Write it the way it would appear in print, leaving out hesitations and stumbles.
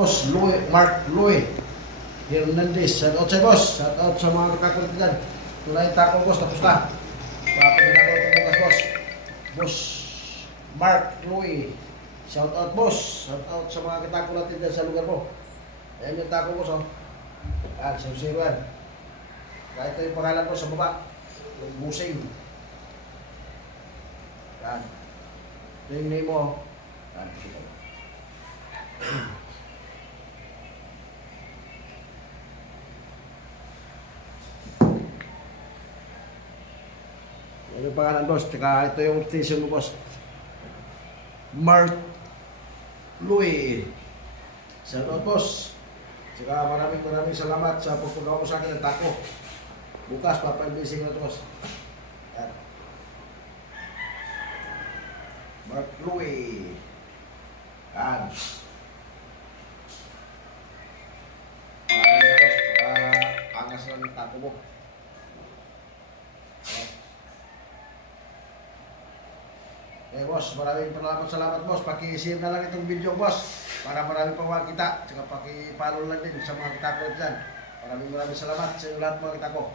Boss Louie, Mark Louie Hernandez. Shout out sa boss. Shout out sa mga kakakulit dyan. Tulay tako boss, tapos na. Papagin ako ito bukas boss. Boss Mark Louie. Shout out boss. Shout out sa mga katako natin dyan sa lugar mo. Ayan yung tako boss oh. Yan, 0-0 yan. Kahit ito yung pangalan ko sa baba. Yung busing. Yan. Ito yung name mo. Yan, kita mo. Yan yung pangalan boss. Tsaka ito yung station mo boss. Mark Louie. Shout out boss. Tsaka maraming salamat sa pagpunta ko sa akin ng tako. Bukas papaibising na ito boss. Yan. Mark Louie. Yan. Angas lang yung tako mo. Eh boss, maraming salamat boss. Paki-share na lang itong video boss para marami pang makita. Tsaka paki-follow lang din sa mga kita ko dyan. Maraming salamat sa inyo lahat mga kita ko.